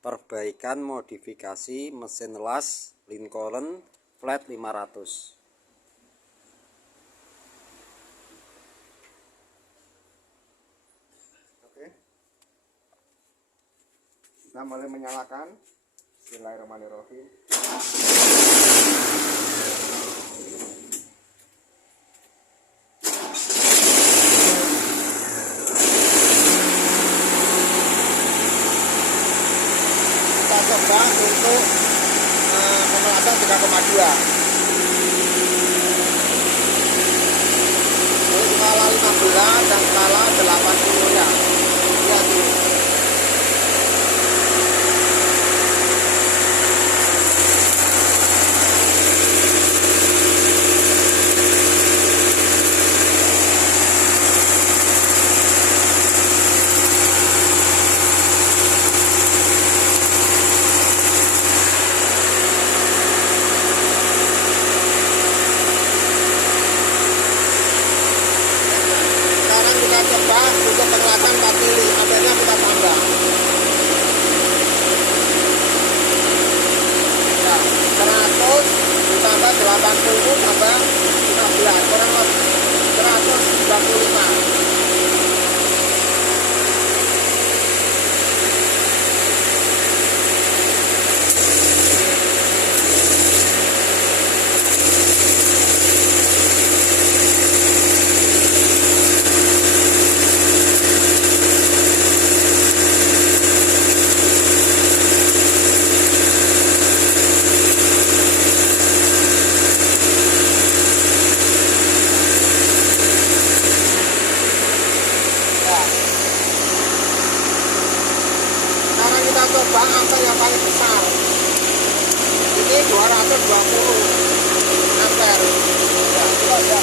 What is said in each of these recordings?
perbaikan modifikasi mesin las Lincoln Flat 500. Oke, kita mulai menyalakan. Bismillahirrahmanirrahim. Coba untuk pemelasan 3,2 untuk skala 15 dan skala 80 ya. Lihat dulu. Coba untuk pengelasan 4 mili, akhirnya kita tambah ya, 100 ditambah 80 tambah 15 kurang lebih 125. Kita coba angka yang paling besar, ini 220 ampere ya, coba ya.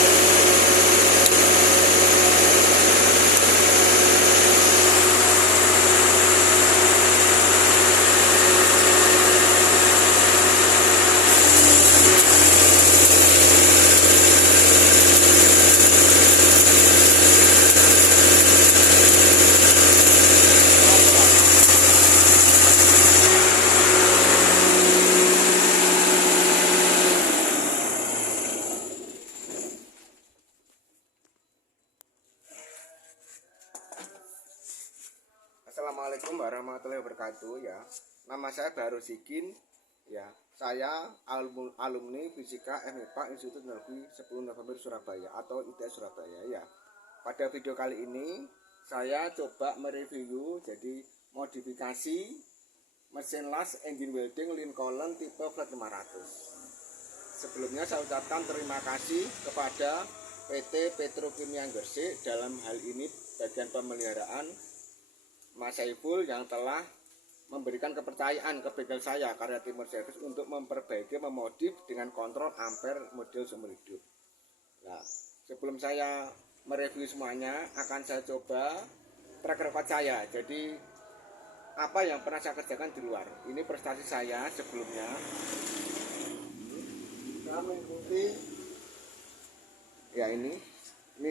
Assalamualaikum warahmatullahi wabarakatuh ya. Nama saya Bahrul Sikin ya. Saya alumni Fisika FMIPA Institut Teknologi 10 November Surabaya atau ITS Surabaya ya. Pada video kali ini saya coba mereview jadi modifikasi mesin las engine welding Lincoln tipe Flat 500. Sebelumnya saya ucapkan terima kasih kepada PT Petrokimia Gresik dalam hal ini bagian pemeliharaan Mas Saiful yang telah memberikan kepercayaan ke bengkel saya Karya Timur Service untuk memperbaiki, memodif dengan kontrol ampere model seumur hidup. Nah, sebelum saya mereview semuanya, akan saya coba track record saya. Jadi apa yang pernah saya kerjakan di luar. Ini prestasi saya sebelumnya. Saya mengikuti ya ini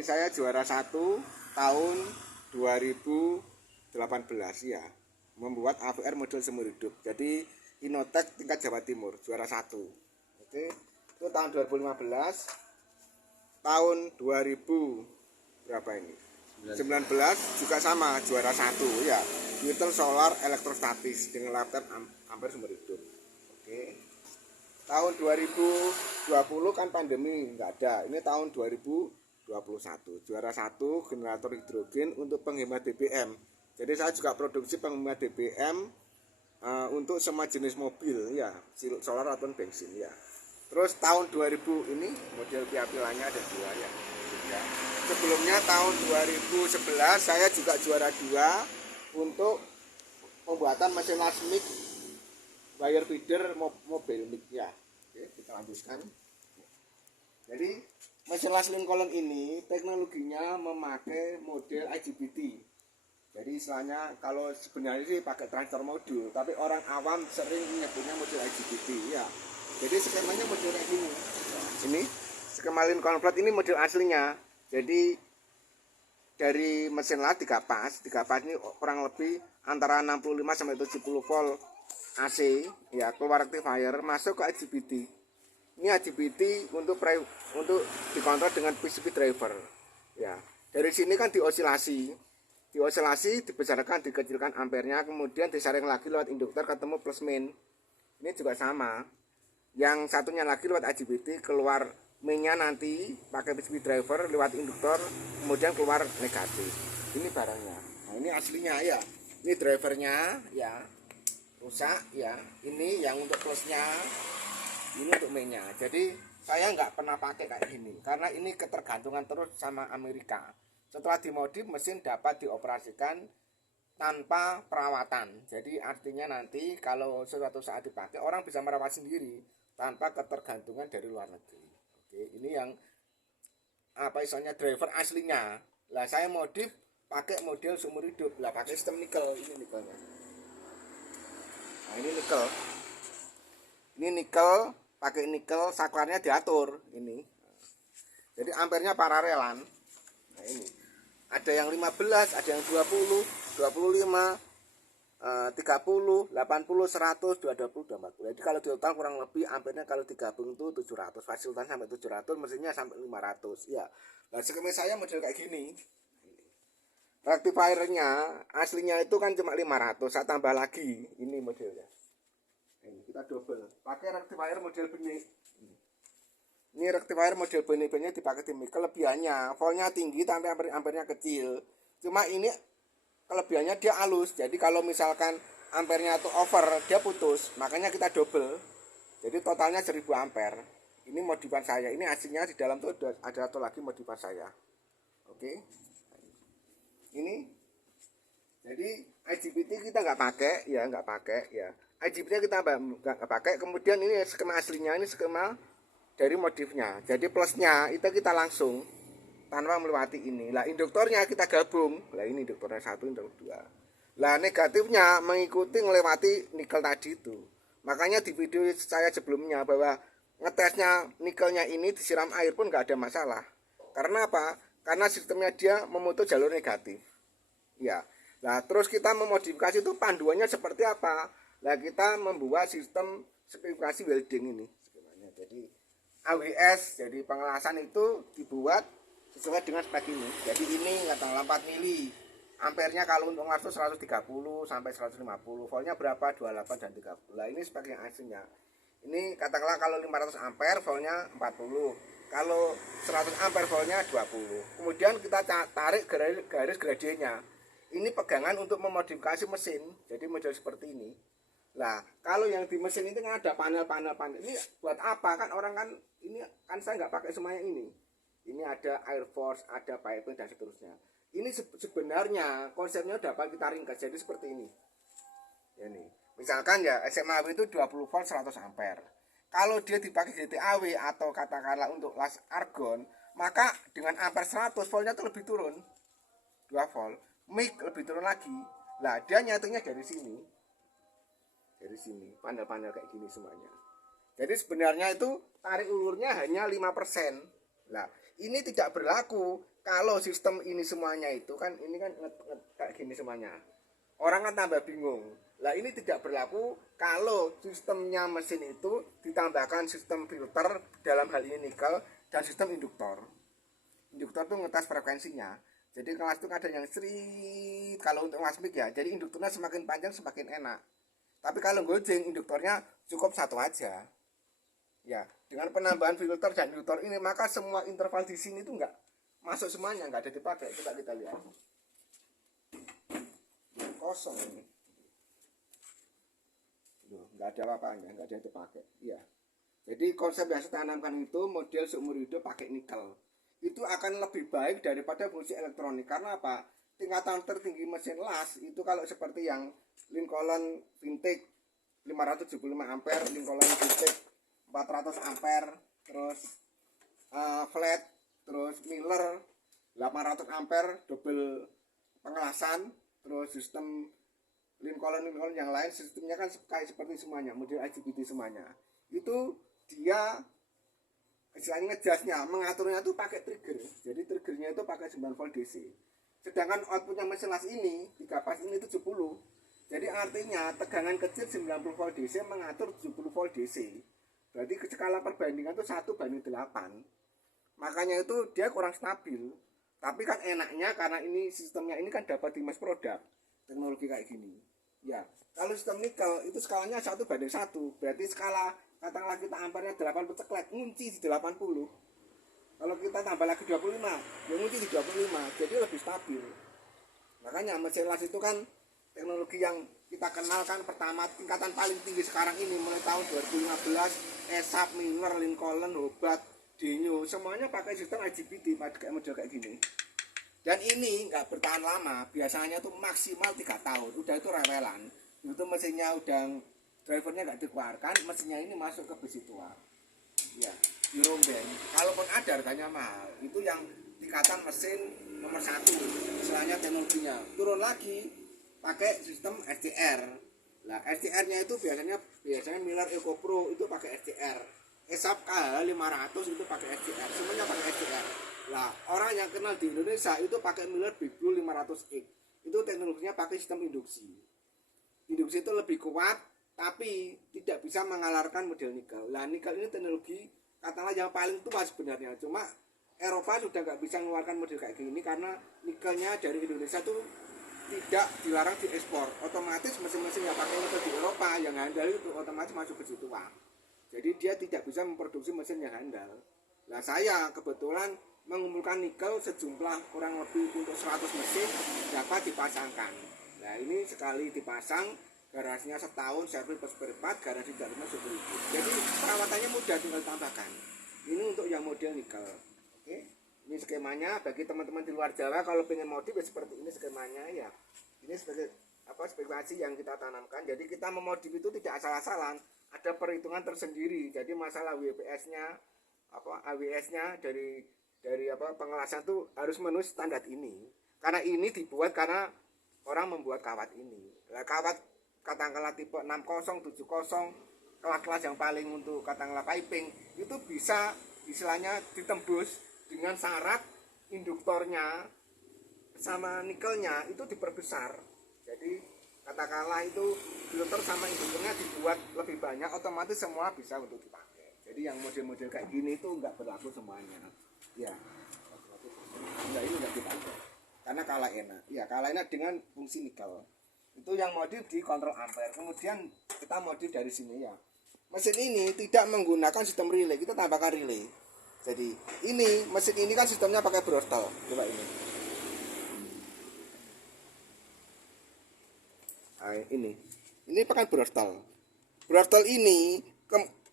saya juara 1 tahun 2018 ya, membuat AVR model seumur hidup. Jadi Innotek tingkat Jawa Timur juara 1. Oke, itu tahun 2015. Tahun 2000 berapa ini? 19 juga sama juara 1 ya. Twitter solar elektrostatis dengan laptop ampere seumur hidup. Oke. Tahun 2020 kan pandemi nggak ada. Ini tahun 2021 juara 1 generator hidrogen untuk penghemat BBM. Jadi saya juga produksi penghemat BBM untuk semua jenis mobil ya, solar atau bensin ya. Terus tahun 2000 ini model pila-pilanya ada 2 ya. Sebelumnya tahun 2011 saya juga juara 2 untuk pembuatan mesin las mic wire feeder mobil mic ya. Oke, kita lanjutkan. Jadi mesin las Lincoln ini teknologinya memakai model IGBT. Jadi istilahnya kalau sebenarnya sih pakai transistor modul, tapi orang awam sering menyebutnya model IGBT ya. Jadi skemanya model kayak gini. Ini skema Lincoln Flat ini model aslinya. Jadi dari mesin las tiga pas ini kurang lebih antara 65 sampai 70 volt AC ya, keluar rectifier masuk ke IGBT. Ini IGBT untuk dikontrol dengan PCB driver ya. Dari sini kan diosilasi dibesarkan dikecilkan ampernya, kemudian disaring lagi lewat induktor ketemu plus min. Ini juga sama, yang satunya lagi lewat IGBT, keluar minnya nanti pakai PCB driver lewat induktor, kemudian keluar negatif. Ini barangnya. Nah, ini aslinya ya. Ini drivernya ya, rusak ya. Ini yang untuk plusnya, ini untuk minnya. Jadi saya nggak pernah pakai kayak gini karena ini ketergantungan terus sama Amerika. Setelah dimodif, mesin dapat dioperasikan tanpa perawatan. Jadi artinya nanti kalau suatu saat dipakai, orang bisa merawat sendiri tanpa ketergantungan dari luar negeri. Oke, ini yang apa istilahnya driver aslinya. Lah saya modif pakai model seumur hidup. Lah pakai sistem nikel, ini nikelnya. Nah, ini nikel. Ini nikel, pakai nikel, saklarnya diatur ini. Jadi ampernya paralelan. Nah, ini. Ada yang 15, ada yang 20, 25, 30, 80, 100, 220, 240. Jadi kalau di total kurang lebih ampernya kalau digabung itu 700. Fasilitasi sampai 700, mesinnya sampai 500. Ya. Nah, skema saya model kayak gini. Rectifiernya aslinya itu kan cuma 500, saya tambah lagi. Ini modelnya. Ini kita double. Pakai rectifier model benih. Ini rectifier model benih-benihnya dipakai demi kelebihannya, voltnya tinggi tapi ampernya kecil. Cuma ini kelebihannya dia halus. Jadi kalau misalkan ampernya itu over, dia putus. Makanya kita double. Jadi totalnya 1000 ampere. Ini modifan saya. Ini aslinya di dalam tuh ada satu lagi modifan saya. Oke. Ini. Jadi IGBT kita nggak pakai ya. IGBT kita nggak pakai. Kemudian ini skema aslinya, ini skema dari modifnya. Jadi plusnya itu kita langsung tanpa melewati ini. Lah induktornya kita gabung. Lah ini induktornya 1, induktor 2. Lah negatifnya mengikuti melewati nikel tadi itu. Makanya di video saya sebelumnya bahwa ngetesnya nikelnya ini disiram air pun nggak ada masalah. Karena apa? Karena sistemnya dia memutus jalur negatif. Ya. Nah terus kita memodifikasi itu panduannya seperti apa? Lah kita membuat sistem spesifikasi welding ini. Jadi AWS, jadi pengelasan itu dibuat sesuai dengan spek ini. Jadi ini katakanlah 4 mili. Ampernya kalau untuk las 130 sampai 150. Voltnya berapa? 28 dan 30. Nah, ini spek yang aslinya. Ini katakanlah kalau 500 ampere voltnya 40. Kalau 100 ampere voltnya 20. Kemudian kita tarik garis gradiennya. Ini pegangan untuk memodifikasi mesin. Jadi model seperti ini. Nah, kalau yang di mesin itu kan ada panel-panel. Ini buat apa kan orang kan ini kan saya nggak pakai semuanya ini. Ini ada air force, ada piping dan seterusnya. Ini sebenarnya konsepnya dapat kita ringkas jadi seperti ini. Ya nih. Misalkan ya SMAW itu 20 volt 100 ampere. Kalau dia dipakai GTAW atau katakanlah untuk las argon, maka dengan ampere 100 voltnya itu lebih turun. 2 volt. Mic lebih turun lagi. Nah, dia nyatunya dari sini. Dari sini, panel-panel kayak gini semuanya. Jadi sebenarnya itu tarik ulurnya hanya 5%. Nah, ini tidak berlaku kalau sistem ini semuanya itu kan ini kan kayak gini semuanya. Orang kan tambah bingung. Lah ini tidak berlaku kalau sistemnya mesin itu ditambahkan sistem filter dalam hal ini nikel dan sistem induktor. Induktor itu ngetes frekuensinya. Jadi kelas itu ada yang seri kalau untuk kelas mic ya. Jadi induktornya semakin panjang semakin enak. Tapi kalau gojeng induktornya cukup satu aja. Ya, dengan penambahan filter dan induktor ini maka semua interval di sini itu enggak masuk semuanya, enggak ada dipakai. Coba kita lihat. Kosong ini. Loh, enggak ada apa-apanya, enggak ada yang dipakai. Iya. Jadi konsep yang saya tanamkan itu model seumur hidup pakai nikel. Itu akan lebih baik daripada fungsi elektronik. Karena apa? Tingkatan tertinggi mesin las itu kalau seperti yang Lincoln Vintage 575 ampere, Lincoln Vintage 400 ampere, terus flat, terus Miller 800 ampere, double pengelasan, terus sistem Lincoln yang lain sistemnya kan kayak seperti semuanya, model IGBT semuanya. Itu dia istilahnya ngejasnya, mengaturnya itu pakai trigger. Jadi triggernya itu pakai 9 volt DC. Sedangkan outputnya mesin las ini 3 pas ini 70. Jadi artinya tegangan kecil 90 volt DC mengatur 70 volt DC. Berarti skala perbandingan itu 1:8. Makanya itu dia kurang stabil. Tapi kan enaknya karena ini sistemnya ini kan dapat di mass product teknologi kayak gini. Ya, kalau sistem nikel itu skalanya 1:1. Berarti skala katakanlah kita ampernya 8 peceklek, ngunci di 80. Kalau kita tambah lagi 25, ya ngunci di 25. Jadi lebih stabil. Makanya mesin las itu kan teknologi yang kita kenal kan pertama tingkatan paling tinggi sekarang ini mulai tahun 2015 ESAP, Miller, Lincoln, Hobart, Denyo semuanya pakai sistem IGBT pakai model kayak gini. Dan ini nggak bertahan lama, biasanya tuh maksimal 3 tahun, udah itu rewelan. Itu mesinnya udah drivernya nggak dikeluarkan, mesinnya ini masuk ke besi tua. Ya, dirombeng. Kalaupun ada harganya mahal, itu yang tingkatan mesin nomor 1, istilahnya teknologinya. Turun lagi pakai sistem SCR. Nah, SCR-nya itu biasanya Miller Eco Pro itu pakai SCR. ESAP KH500 itu pakai SCR. Semuanya pakai SCR. Nah, orang yang kenal di Indonesia itu pakai Miller Big Blue 500X. Itu teknologinya pakai sistem induksi. Induksi itu lebih kuat, tapi tidak bisa mengalahkan model nikel. Nah, nikel ini teknologi katakanlah yang paling tua sebenarnya. Cuma Eropa sudah nggak bisa mengeluarkan model kayak gini karena nikelnya dari Indonesia tuh tidak dilarang diekspor. Otomatis mesin-mesin yang pakai nikel di Eropa yang handal itu otomatis masuk ke situ, Pak. Jadi dia tidak bisa memproduksi mesin yang handal. Nah, saya kebetulan mengumpulkan nikel sejumlah kurang lebih untuk 100 mesin dapat dipasangkan. Nah, ini sekali dipasang garasinya setahun, servis plus berempat, garasi dalamnya 10.000. Jadi perawatannya mudah, tinggal tambahkan. Ini untuk yang model nikel. Oke, ini skemanya bagi teman-teman di luar Jawa kalau pengen modif ya seperti ini skemanya ya. Ini sebagai spekulasi yang kita tanamkan. Jadi kita memodif itu tidak asal-asalan, ada perhitungan tersendiri. Jadi masalah WPS-nya, AWS-nya dari pengelasan itu harus memenuhi standar ini. Karena ini dibuat karena orang membuat kawat ini. Nah, kawat katakanlah tipe 60, 70, kelas-kelas yang paling untuk katakanlah piping itu bisa istilahnya ditembus dengan syarat induktornya sama nikelnya itu diperbesar. Jadi katakanlah itu filter sama induktornya dibuat lebih banyak, otomatis semua bisa untuk dipakai. Jadi yang model-model kayak gini itu enggak berlaku semuanya. Ya, enggak, ini enggak dipakai karena kalah enak. Ya, kalah enak dengan fungsi nikel. Itu yang modif di kontrol ampere. Kemudian kita modif dari sini ya. Mesin ini tidak menggunakan sistem relay, kita tambahkan relay. Jadi ini mesin ini kan sistemnya pakai Brostol. Coba ini. Nah, ini pakai Brostol. Brostol ini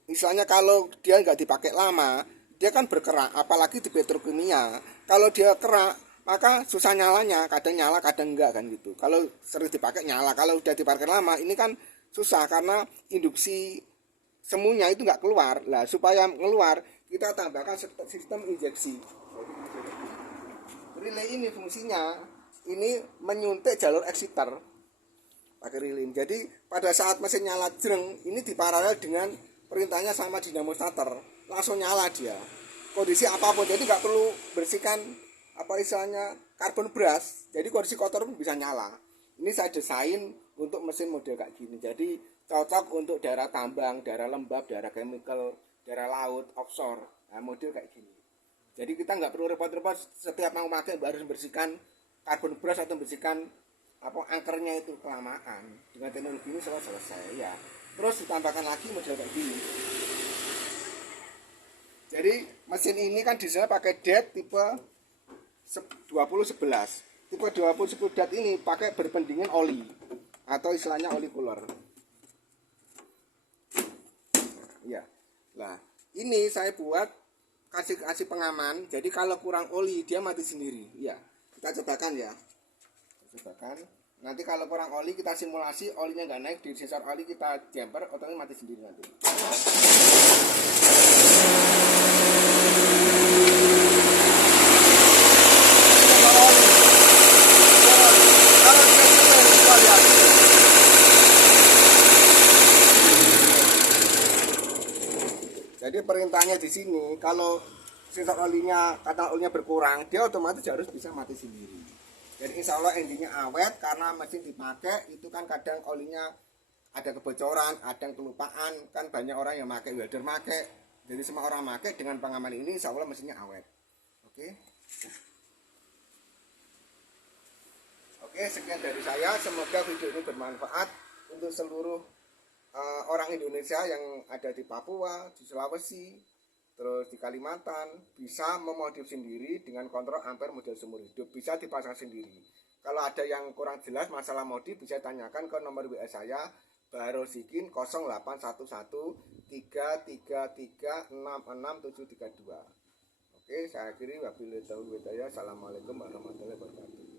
misalnya kalau dia nggak dipakai lama, dia kan berkerak, apalagi di petrokimia. Kalau dia kerak, maka susah nyalanya, kadang nyala kadang enggak kan gitu. Kalau sering dipakai nyala, kalau udah dipakai lama ini kan susah karena induksi semuanya itu enggak keluar. Lah supaya keluar kita tambahkan sistem injeksi. Relay ini fungsinya ini menyuntik jalur exciter pakai relay. Jadi pada saat mesin nyala jreng ini diparalel dengan perintahnya sama dinamo starter, langsung nyala dia. Kondisi apapun, jadi nggak perlu bersihkan istilahnya karbon brush, jadi kondisi kotor pun bisa nyala. Ini saya desain untuk mesin model kayak gini, jadi cocok untuk daerah tambang, daerah lembab, daerah chemical, daerah laut, offshore. Nah, model kayak gini. Jadi kita nggak perlu repot-repot setiap mau pakai harus bersihkan karbon brush atau bersihkan angkernya itu kelamaan. Dengan teknologi ini selesai ya. Terus ditambahkan lagi model kayak gini. Jadi mesin ini kan desainnya pakai DET tipe 2011. Tipe 2011 DET ini pakai berpendingin oli atau istilahnya oli cooler. Ya. Nah, ini saya buat kasih pengaman. Jadi kalau kurang oli dia mati sendiri. Ya. Kita cobakan ya. Cobakan. Nanti kalau kurang oli kita simulasi olinya nggak naik, di sensor oli kita jumper otomatis mati sendiri nanti. Jadi perintahnya di sini kalau sensor olinya berkurang, dia otomatis harus bisa mati sendiri. Jadi insya Allah engine-nya awet, karena mesin dipakai itu kan kadang olinya ada kebocoran, ada yang kelupaan, kan banyak orang yang pakai, welder pakai. Jadi semua orang pakai, dengan pengaman ini insya Allah mesinnya awet. Oke. Oke, sekian dari saya. Semoga video ini bermanfaat untuk seluruh orang Indonesia yang ada di Papua, di Sulawesi, terus di Kalimantan, bisa memodif sendiri dengan kontrol ampere model seumur hidup, bisa dipasang sendiri. Kalau ada yang kurang jelas masalah modif, bisa tanyakan ke nomor WA saya, Barosikin 0811 333 66732. Oke, saya akhiri, wabillahi taufiq wal hidayah. Assalamualaikum warahmatullahi wabarakatuh.